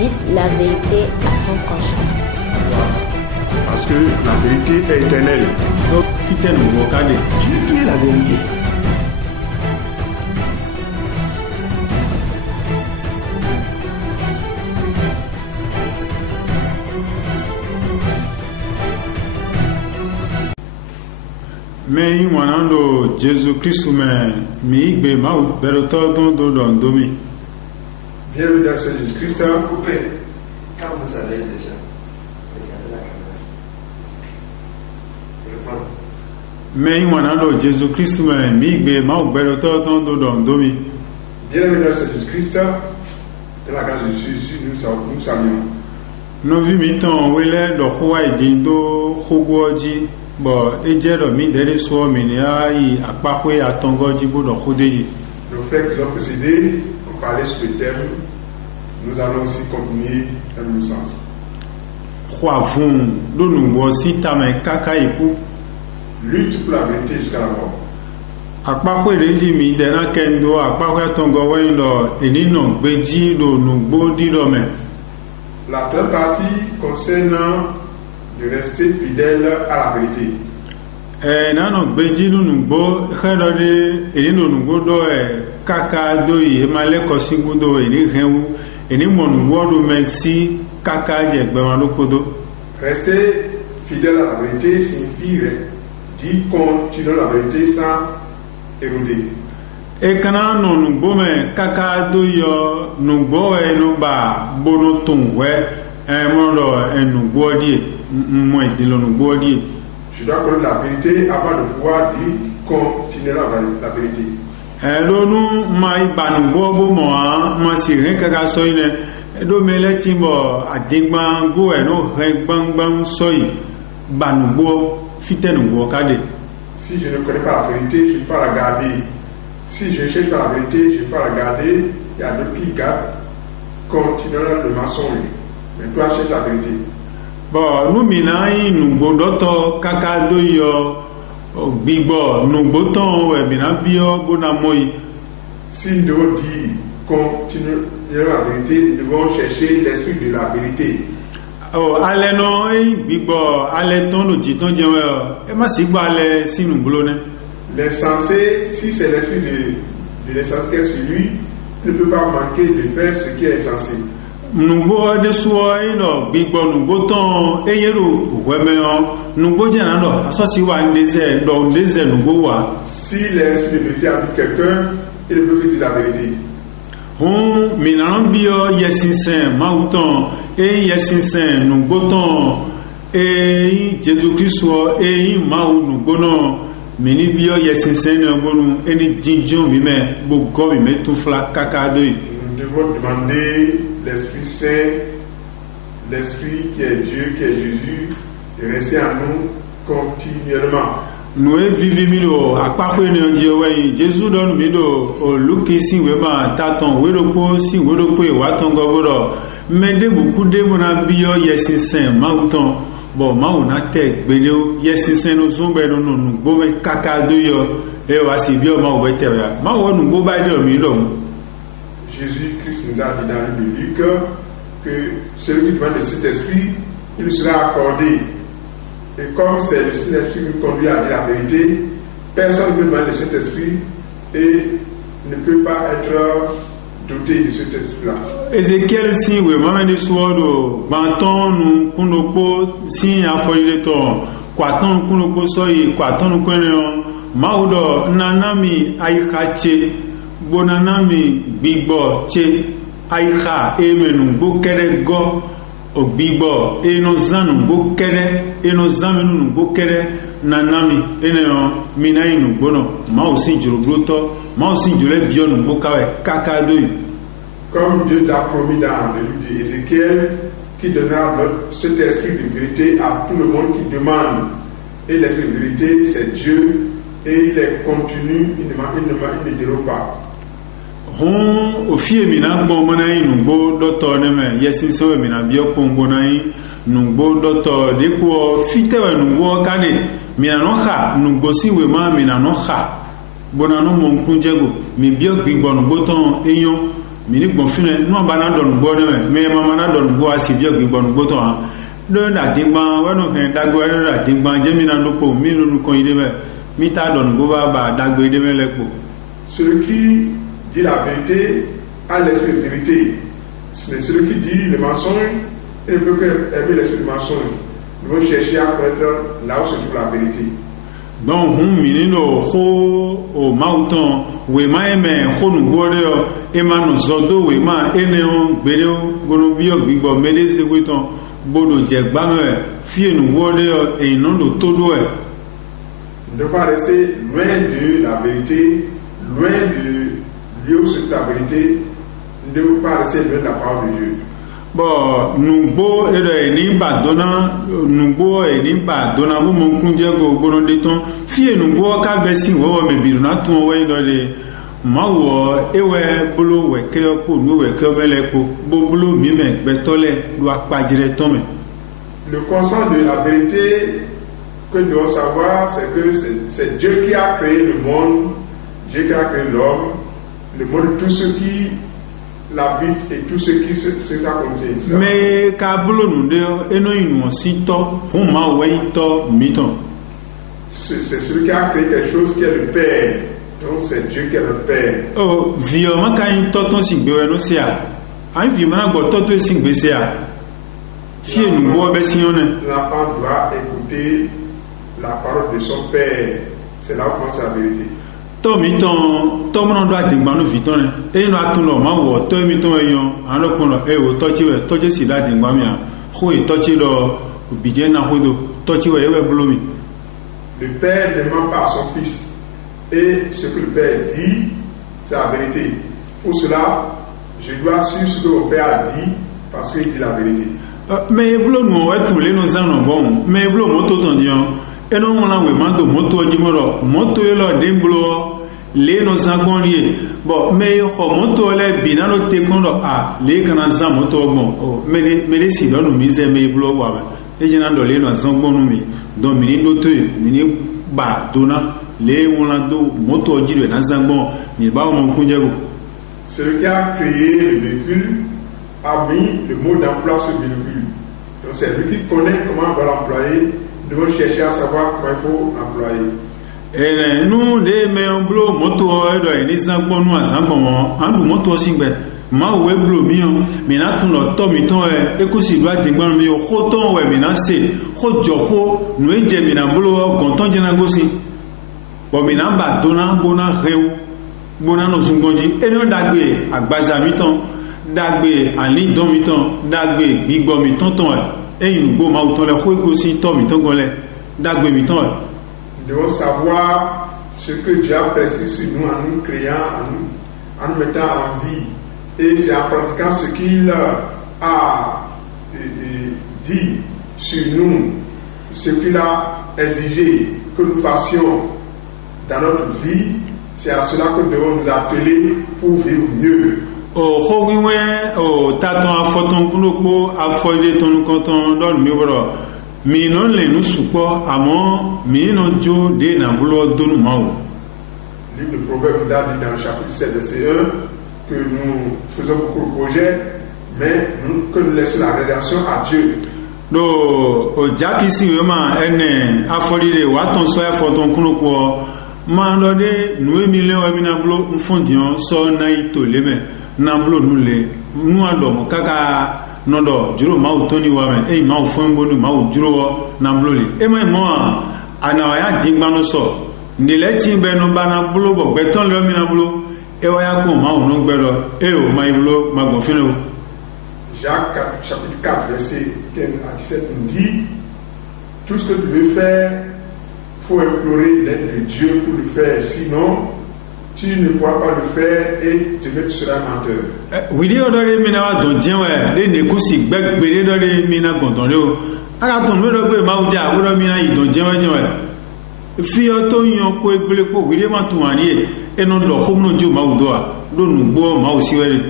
Dites la vérité à son prochain. Parce que la vérité est éternelle. Dieu qui est la vérité. Mais wanando Jésus-Christ mi igbe ma beroto don domi. Bienvenue dans Jésus-Christ. Coupez. Quand vous allez déjà, regardez la caméra. Mais wanando Jésus-Christ mi igbe ma beroto don domi. Bienvenue dans Jésus-Christ. Dans la grâce de Jésus, nous saluons. Nous vivons wele do huwa idindo hugoji. Bon, et j'ai remis des soins, mais il y a eu à Tongoji pour le Khodeji. Nos frères qui ont précédé ont parlé sur le thème. Nous allons aussi continuer dans le même sens. Lutte pour la vérité jusqu'à la mort. Akpakwe reji mi dena kendo akpakwe tongo wendo enino gbeji do nugbo dido me. La première partie concerne de rester fidèle à la vérité. Nano gbeji no nugbo hedo de enino nugbo do kaka do yi male kosigu do eni henwu eni monugbo do merci kaka je gbe wan lokodo. Rester fidèle à la vérité signifie dire continuer la vérité sans éroder. Kana no nugbo me kaka do yo nugbo no ba bono tunwe mondo nugbo die mo idilo nugbo die. Je dois connaître la vérité avant de pouvoir dire continuer la vérité. Lonu mai banugbo bo mo ma si ren kaka so ine do mele timbo adigba go no ren gbangbang soyi banugbo fitenugbo kade. Si je ne connais pas la vérité, je ne peux pas la garder. Si je ne cherche pas la vérité, je ne peux pas la garder. Il y a d'autres qui gardent continuellement le mensonge. Mais toi, cherche la vérité. Bon, nous minai nugbo doto kaka do yo bibo nugbo ton we mina bio bona moi. Si nous devons dire continuer la vérité, nous devons chercher l'esprit de la vérité. Oh, ale no bibo ale ton lo jiton jewe e ma si gba ale sinu bulo ne. L'insensé, si c'est l'esprit de l'insensé qui est sur lui, ne peut pas manquer de faire ce qui est insensé. Nugbo de so ino bibo nugbo ton eyero wemeo nugbo jena do aso si wa ndeze do ndeze nugbo wa. Si l'esprit de vérité habite quelqu'un, il ne peut plus dire la vérité. Hon minaran bio yesinsen mauton e yesinsen nugboton e Jésus Christ e mau nugbono mini bio yesinsen ngbonu eni jinjon mi me gbogbo mi me tun fla kakado yi. Nous devons demander l'Esprit Saint, l'Esprit qui est Dieu, qui est Jésus, de rester en nous continuellement. Nous vivons milo akpakwe ne jewe Jésus don mi do o luki si we ba taton we do ko si we do ko e waton goboro me de beaucoup de mona bio yesinsen mauton bo mawo na te gbele yesinsen no so be no nugbo me kaka do yo e wa si bio mawo be te ya mawo nugbo ba de mi lo. Jésus Christ nous a dit dans le Luc que celui qui demande le Saint-Esprit, il lui sera accordé. Et comme c'est le Saint-Esprit qui conduit à dire la vérité, personne ne peut demander le Saint-Esprit et ne peut pas être doté de cet esprit-là. Ézéchiel si we mama ni suodo banton nu kunoko si afoile to kwaton kunoko soyi kwaton kwene maudo nanami aikache bonanami gbigbo che aika emenu gbokere go ogbigbo eno zanu gbokere eno zamenu gbokere nanami eneo minainu gbono ma osi jurobroto ma osi jure bionu gbokawe kakado. Comme Dieu t'a promis dans le livre d'Ézéchiel, qui donnera cet esprit de vérité à tout le monde qui demande. Et l'esprit de vérité, c'est Dieu, et il est continu, il ne déroge pas. Hon ofie mina gbon monai nugbo doto neme yesin so mina bio pombo nai nugbo doto deko fitewe nugbo kane mina no ha nugbo si we ma mina no ha bona no mon kunjego mi bio gbigbo nugbo ton eyan mini bon fine no ba na don go ne me mama na don go asibi ogbon go to han do na dingban wa no kan dagbo na dingban je mi na do po mi nu kon ide me mi ta don go ba dagbo ide me lepo. Celui qui dit la vérité a l'esprit de vérité. C'est celui qui dit le mensonge et ne peut que aimer l'esprit du mensonge. Nous devons chercher à connaître là où se trouve la vérité. Donc hum minino ho o mauton we ma eme ho nu gode e ma no zodo we ma ene on gbere gono bi ogbigbo mede se weton bodo je gba me fie nu gode e ino do todo e. Ne pas rester loin de la vérité, loin de lieu où se trouve la vérité, ne pas rester loin de la parole de Dieu. Bon, nugbo ere ni badona nugbo e ni badona bu mon kunje go gono de ton fie nugbo ka besi wo me biru na tun wo ino le mawo ewe bolo we ke ko nu we ke bele ko bo bolo mi me betole do apajire ton me. Le constat de la vérité que nous devons savoir, c'est que c'est Dieu qui a créé le monde, Dieu qui a créé l'homme, le monde, tout ce qui l'habite et tout ce qui ça contient. Mais kablo nu de eno inu sito huma weito miton. C'est celui qui a créé quelque chose qui est le Père. Donc c'est Dieu qui est le Père. Oh, vieux ma kain toton sigbe no sia. Ai vieux ma go toto sigbe sia. Fie nu bo be sione. L'enfant doit écouter la parole de son Père. C'est là où commence la vérité. To miton to mo ndo adingba no viton e no atun lo ma wo to miton eyan an lo kun lo e wo to je si la dingba mi an ho e to chi lo bije na hodo to chi we we blomi. Le Père ne ment pas à son fils et ce que le Père dit c'est la vérité. Pour cela je dois suivre ce que mon Père a dit parce qu'il dit la vérité. Mais blo no e tun le no san no bon mais blo mo to ton dion eno mo la we mando moto jimoro moto yelo dimblo le no sangonrie bon mais ho moto le binano te kondo a le kana za moto ogbon o me si do no mi ze me blo wa e jina do le no sangon no mi do mi do to mi ni ba dona le wona do moto jiro na sangon ni ba o mo kunjego. Celui qui a créé le véhicule a mis le mot d'emploi sur le véhicule. Donc c'est lui qui connaît comment on va l'employer. Nous devons chercher à savoir comment il faut l'employer. Et nous, les meilleurs blocs, moto, et les sangbons, nous, à sangbons, en nous, moto, singbe, ma oué bleu, mion, mais là, tout notre tom, et que si doit dire, mais au roton, ouais, mais là, c'est, rojo, nous, et j'ai mis un bleu, content, j'ai un gossi. Bon, mais là, bah, donna, bona, réou, bona, nos sungonji, et nous, d'agbe, à bazamiton, d'agbe, à l'idon, miton, d'agbe, bigbo, miton, et nous, bon, ma outon, les gossi, tom, miton, golais, d'agbe, miton, Nous devons savoir ce que Dieu a prescrit sur nous en nous créant, en nous mettant en vie. Et c'est en pratiquant ce qu'il a dit sur nous, ce qu'il a exigé que nous fassions dans notre vie. C'est à cela que nous devons nous appeler pour vivre mieux. O wiwe o taton afoton kunoko afoile ton konton don mi boro mi non le nu supo amo mi no jo de na bulo donu mawo. Le livre de Proverbes nous a dit dans le chapitre 7 verset 1 que nous faisons beaucoup de projets mais que nous laissons la réalisation à Dieu. Do o jaki si ma ene afolile waton so afoton kunoko ma ndo de nu million wa mi na bulo mfondion so na ito leme na bulo nu le nu ado mo kaka nodo juro ma utoni wa me e ma ufon bonu ma ujuro na bulo le e ma mo ana ya dingba no so ni leti be no bana bulo bo beton le mi na bulo e wa ya ko ma unu gbero e o ma bulo ma gon fino. Jacques chapitre 4 verset 15 à 17 nous dit tout ce que tu veux faire faut implorer l'aide de Dieu pour le faire, sinon tu ne pourras pas le faire et tu seras menteur. Oui, il y a des mina don dien ouais, des négocier gbeg gbere do des mina konton le. Aga ton me do gbe ma uja, wo do mina yi don dien ouais. Fi o to yan ko egbele ko wi le ma tun ani e no do ko no jo ma udo a, do nu gbo ma o si wele.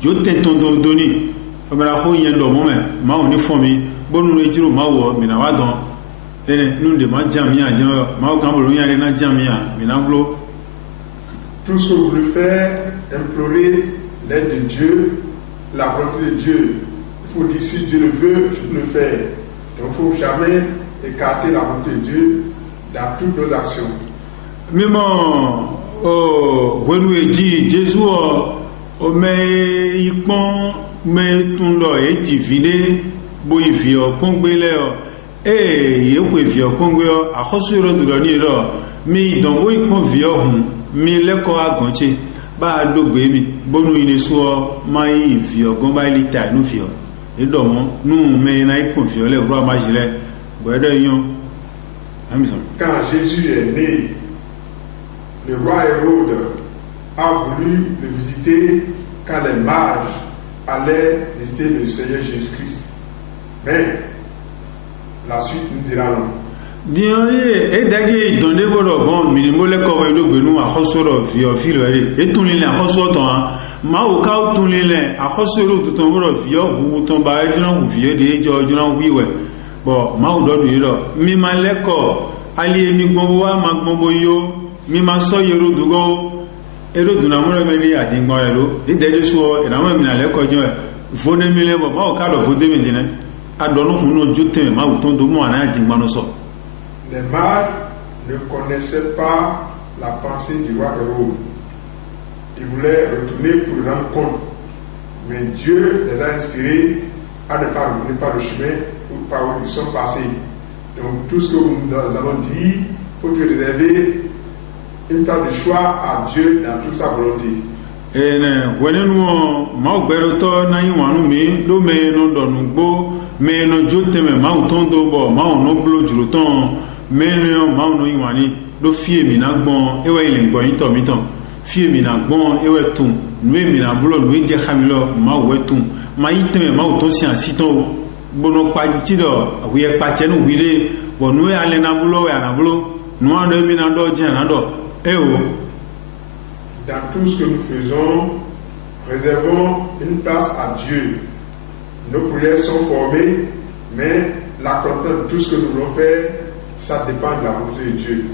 Jo tenton do doni. O mara ko yen do mo me, ma o ni fon mi, bonu no ejuro ma wo mina wa don. Nous demandons jamia, tout ce que vous voulez faire, implorer l'aide de Dieu, la volonté de Dieu. Il faut dire si Dieu le veut, je peux le faire. Donc il ne faut jamais écarter la volonté de Dieu dans toutes nos actions. Même when we dit Jésus mais il prend mais tout le est divine boy vio congbele et il peut vio congbele à cause de l'ordre là mais donc boy con vio mais le ko agonche ba do gbe mi bonu ile so mai vio gon ba ile ta nu vio e do mo nu me na i con vio le roi magile bo de yon amison. Quand Jésus est né, le roi Hérode a voulu le visiter quand les mages allaient visiter le Seigneur Jésus-Christ. Mais la suite nous dira non. Dianre e dagi donde bodo bon minimo le ko we do gbenu akosoro fi o fi re e tun le akoso ton ma o ka tun le akosoro to ton bodo fi o wu ton ba e jona wu fi de jo jona wiwe bo ma o do do mi ma le ko ali mi gbogbo wa ma gbogbo yo mi ma so yero dugo ero duna mo me ni adingbo ero e de so e na mo mi na le ko jo fo ne mi le bo ma o ka do fo de mi dine adonu kunu jote ma o ton do mo ana adingbo no so. Les mages ne connaissaient pas la pensée du roi Hérode. Ils voulaient retourner pour le rendre compte. Mais Dieu les a inspirés à ne pas revenir par le chemin par où ils sont passés. Donc tout ce que nous allons dire, il faut réserver une temps de choix à Dieu dans toute sa volonté. Et nous, Mauberoto, Naïwanu, do me no donugbo, me no jote me mautondo bo, mau no blo juruton, me no mau no iwani, do fie minagbon, ewe ilengbo itomiton, fie minagbon, ewe tun, nue minablo, nue je hamilo, mau wetun, ma iteme mauton si ansiton, bono pajitido, we pachenu wile, bo nue alenabulo, we anabulo, noa de minado, janado, Dans tout ce que nous faisons, réservons une place à Dieu. Nos prières sont formées, mais l'accomplissement de tout ce que nous voulons faire, ça dépend de la volonté de Dieu.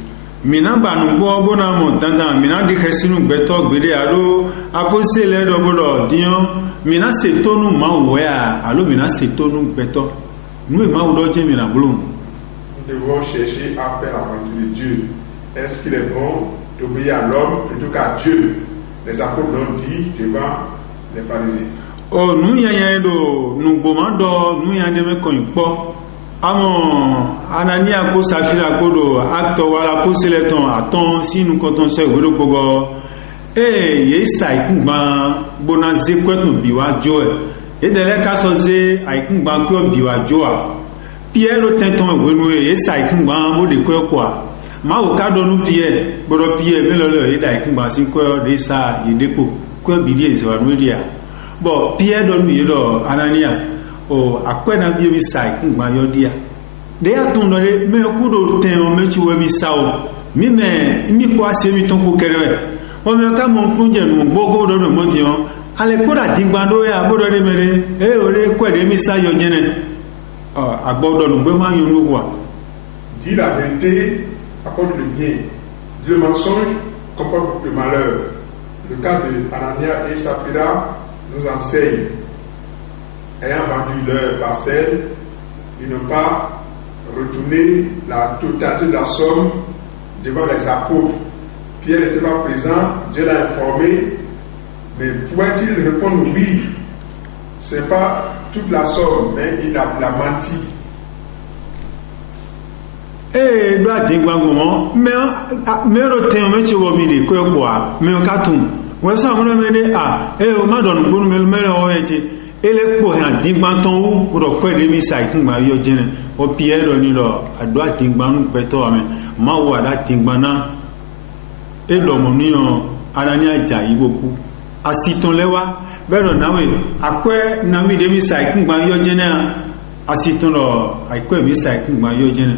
Mina banu bo bona mo tanda mina di kesinu beto gbede alo apose le do bodo dion mina se tonu ma wea alo mina se tonu beto nous ma udo je mina blum. Nous devons chercher à faire la volonté de Dieu. Est-ce qu'il est bon d'obéir à l'homme plutôt qu'à Dieu? Les apôtres l'ont dit devant les pharisiens. Oh, nous y a do nous bomando nous y a de me koipo amo anania ko safira ko do acto wala ko seleton aton si nous konton se godo pogo ye sai kunba bona zekwetu biwa joe e dele ka so ze ai kunba ko biwa joa Pierre tenton wenu ye sai kunba mo de ko kwa ma o ka do nu Pierre bodo Pierre melolo e dai kunba sin ko de sa yedepo ko bidie se wa no dia bo Pierre do nu ye do anania o akwena bi bi sai kunba yo dia de atundo le me kudo ten o mechi we mi sao mi me mi ko ase mi ton ko kere o me ka mo kunje nu gbogo do do mo dion ale koda dingbando ya bodo de mere e ore kwede mi sa yo jene agbodo nu gbe ma yun lu wa. Dis la vérité apporte le bien, dis le mensonge comporte le malheur. Le cas de Anania et Saphira nous enseigne. Ayant vendu leur parcelle, ils n'ont pas retourné la totalité de la somme devant les apôtres. Pierre n'était pas présent, Dieu l'a informé, mais pouvait-il répondre oui? Ce n'est pas toute la somme, mais il a menti. Eh, doit dingwango mo, mais ro ten me chiwo mi de ko kwa, me ka tun. We sa mo me de o ma don gbonu me me o eje. Ele po han dingbanton o ro ko de mi sai kun ma yo jene. O Pierre do ni lo ado dingban beto ame. Ma wo ada dingbana. E do mo ni o arani aja iboku. Asiton lewa, be do nawe, akwe na mi de mi sai kun ma yo jene. Asiton lo akwe mi sai kun ma yo jene.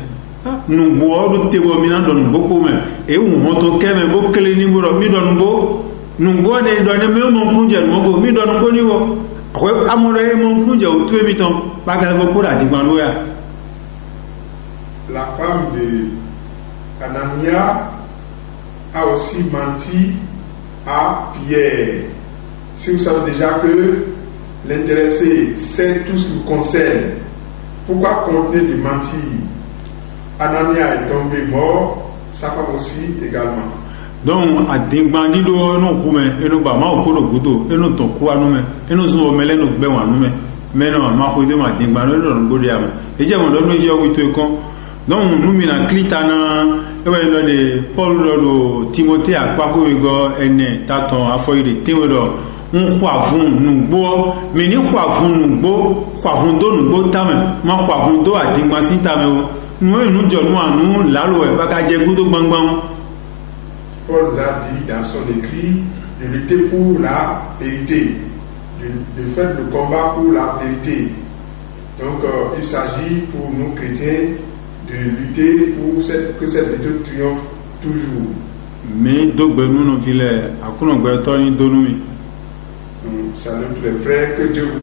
Nungbo odu tebo mina do nungbo ko me e wu ho to keme bo kele ni buro mi do nungbo de do ne me mo kunje nungbo mi do nungbo ni wo ko amoro e mo kunje o tu mi ton bagal bo ko da di gban lo ya. La femme de Anania a aussi menti à Pierre. si vous savez déjà que l'intéressé sait tout ce qui vous concerne, pourquoi continuer de mentir? Anania est tombé mort, sa femme aussi également. Donc, à Dingbandi, non, Koume, et nous, Bama, au Kodo Goudo, et nous, ton Koua, nous, et nous, on met nos béons, nous, mais non, ma Kodo, ma Dingbandi, nous, Bodiam. Et j'ai mon donné, j'ai ouï tout con. Donc, nous, mina Clitana, et ouais, de Paul, Timothée, à Kwakovigo, et Taton, à Foy de Théodore. On croit vous nous beau, mais nous croyons nous beau, croyons nous beau tam, ma croyons do à Dingmasin tam, nous donnons à nous la loi, pas qu'à dire goudou bang bang. Paul a dit dans son écrit de lutter pour la vérité, de faire le combat pour la vérité. Donc il s'agit pour nous chrétiens de lutter pour que cette vérité triomphe toujours. Mais donc nous nous filons à quoi nous gagnons nous. Nous saluons tous les frères, que Dieu vous